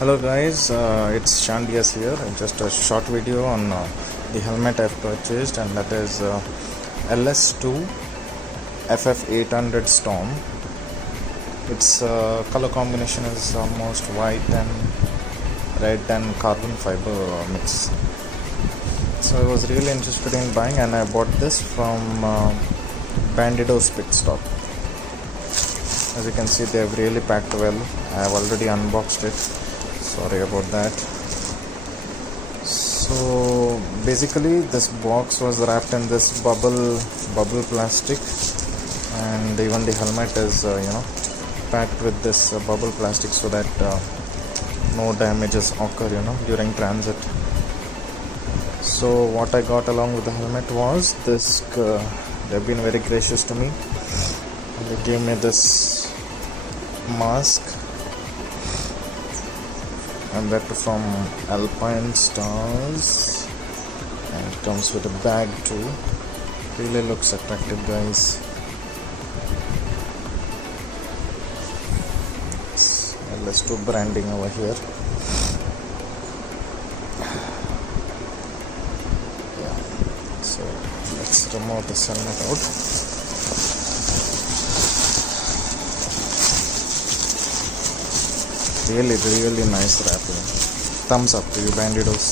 Hello guys, it's Shandias here. Just a short video on the helmet I've purchased, and that is LS2 FF800 Storm. Its color combination is almost white and red and carbon fiber mix. So I was really interested in buying, and I bought this from Bandidos pitstop. As you can see, they have really packed well. I have already unboxed it. Sorry about that. So basically this box was wrapped in this bubble plastic, and even the helmet is packed with this bubble plastic so that no damages occur during transit. So what I got along with the helmet was this. They've been very gracious to me. They gave me this mask, and that from Alpine Stars, and it comes with a bag too. Really looks attractive, guys. LS2 branding over here. Yeah, so let's remove this helmet out. Really nice wrapping. Thumbs up to you, Bandidos.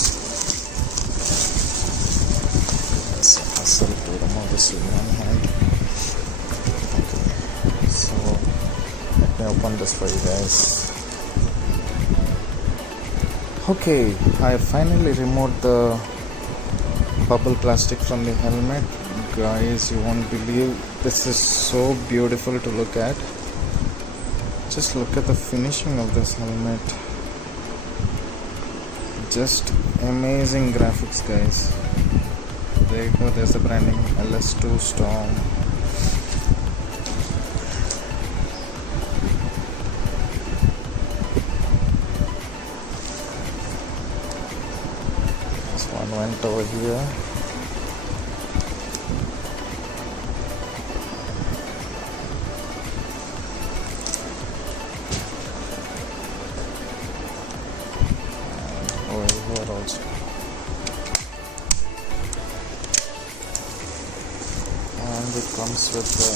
Let's hustle to remove this with one hand. Okay, so let me open this for you guys. Okay, I finally removed the bubble plastic from the helmet. Guys, you won't believe, this is so beautiful to look at. Just look at the finishing of this helmet. Just amazing graphics, guys. There you go, there's the branding, LS2 Storm. This one went over here. Here also, and it comes with the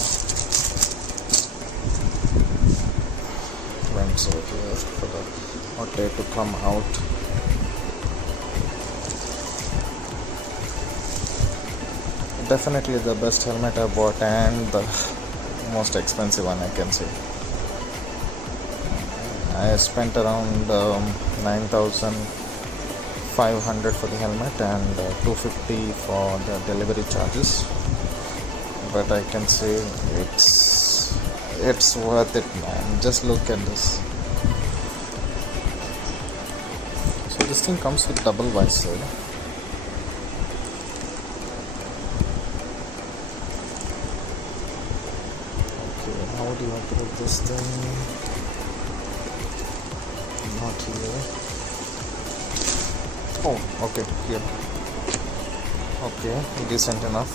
vents over here for the hot air to come out. Definitely the best helmet I bought, and the most expensive one, I can say. I spent around 9,500 for the helmet and 250 for the delivery charges, but I can say it's worth it, man. Just look at this. So this thing comes with double visor. Okay, how do you operate this thing? Not here. Oh, okay, here. Okay, decent enough.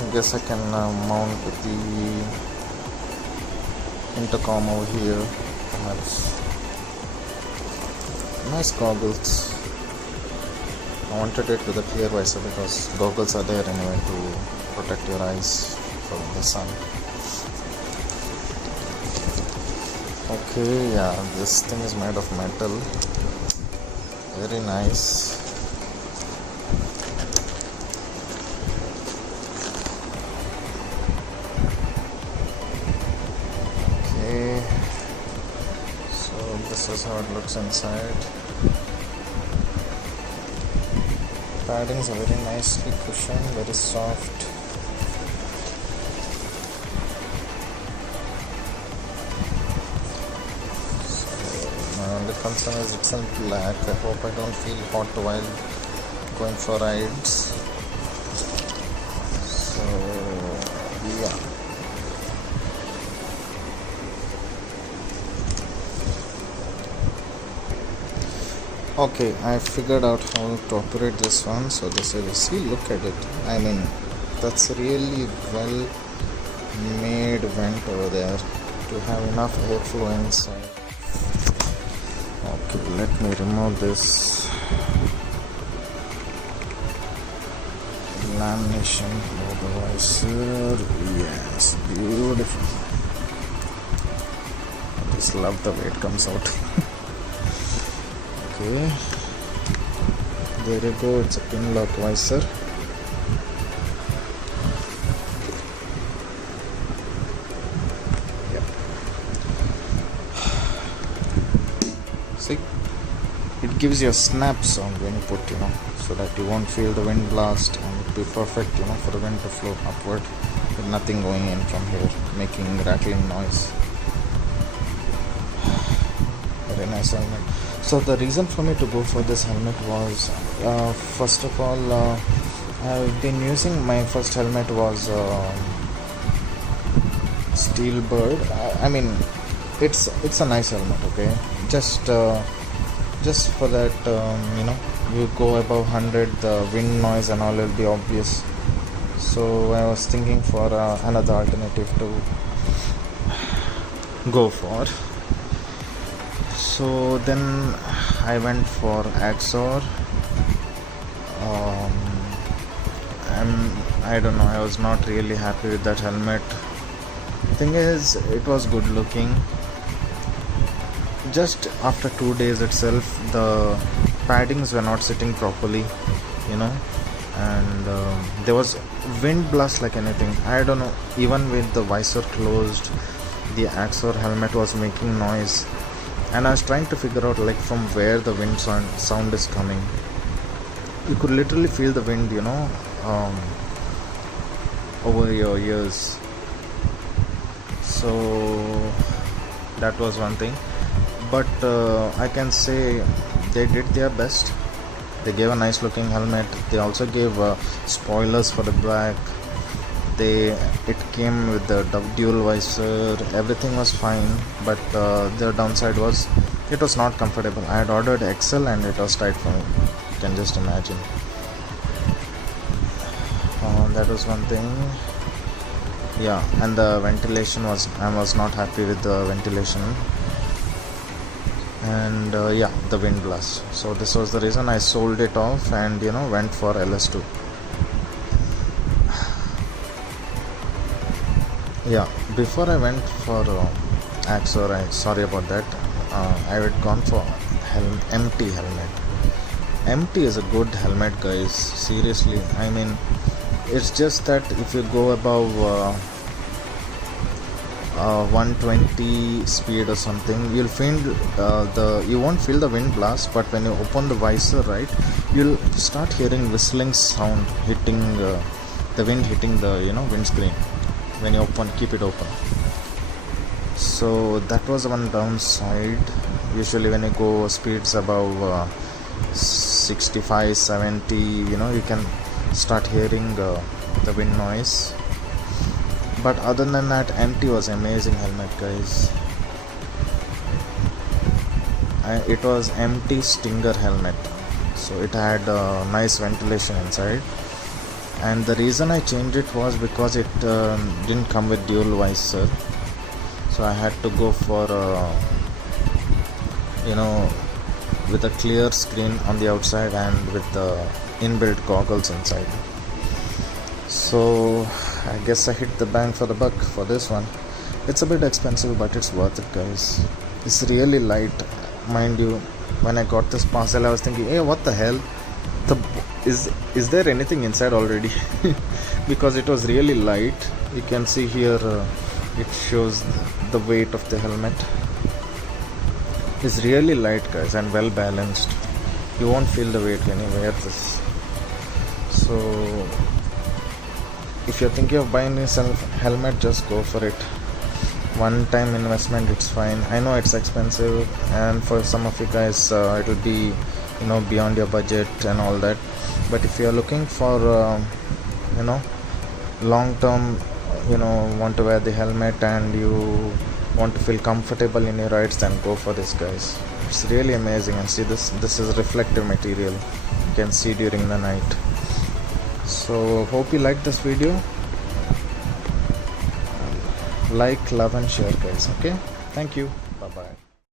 I guess I can mount with the intercom over here. Perhaps. Nice goggles. I wanted it with a clear visor because goggles are there anyway to protect your eyes from the sun. Okay, yeah, this thing is made of metal. Very nice. Okay, so this is how it looks inside. Paddings are very nicely cushioned, very soft. The concern is it's in black. I hope I don't feel hot while going for rides. So yeah. Okay, I figured out how to operate this one. So this is, see, look at it. I mean, that's really well made vent over there to have enough airflow inside. Okay, let me remove this lamination for the visor. Yes, beautiful. I just love the way it comes out. Okay, there you go. It's a pin lock visor. See, it gives you a snap sound when you put, so that you won't feel the wind blast, and it will be perfect, for the wind to flow upward with nothing going in from here, making rattling noise. Very nice helmet. So the reason for me to go for this helmet was, first of all, I've been using, my first helmet was Steel Bird. I mean, it's a nice helmet, okay? Just for that, you go above 100, the wind noise and all will be obvious. So I was thinking for another alternative to go for. So then I went for Axor. I don't know, I was not really happy with that helmet. Thing is, it was good looking. Just after 2 days itself, the paddings were not sitting properly, and there was wind blast like anything. I don't know, even with the visor closed, the Axor helmet was making noise, and I was trying to figure out from where the wind sound is coming. You could literally feel the wind, over your ears. So that was one thing. But I can say they did their best. They gave a nice looking helmet. They also gave spoilers for the back. It came with the Duel visor. Everything was fine, but the downside was it was not comfortable. I had ordered XL and it was tight for me. You can just imagine. That was one thing. Yeah, and the ventilation I was not happy with the ventilation. And the wind blast. So this was the reason I sold it off and went for LS2. Yeah, before I went for Axor, sorry about that, I had gone for empty helmet. Empty is a good helmet, guys, seriously. I mean, it's just that if you go above 120 speed or something, you'll feel you won't feel the wind blast, but when you open the visor, right, you'll start hearing whistling sound hitting the wind hitting the windscreen when you keep it open. So that was one downside. Usually when you go speeds above 65, 70, you can start hearing the wind noise. But other than that, empty was amazing helmet, guys. It was empty Stinger helmet, so it had nice ventilation inside. And the reason I changed it was because it didn't come with dual visor, so I had to go for with a clear screen on the outside and with the inbuilt goggles inside. So I guess I hit the bang for the buck for this one. It's a bit expensive, but it's worth it, guys. It's really light, mind you. When I got this parcel, I was thinking, hey, what the hell? Is there anything inside already? Because it was really light. You can see here it shows the weight of the helmet. It's really light, guys, and well balanced. You won't feel the weight when you wear this. So if you're thinking of buying a helmet, just go for it. One time investment, it's fine. I know it's expensive, and for some of you guys it'll be beyond your budget and all that. But if you're looking for long term, want to wear the helmet and you want to feel comfortable in your rides, then go for this, guys. It's really amazing. And see, this is reflective material, you can see during the night. So hope you like this video. Like, love and share, guys. Okay, thank you. Bye bye.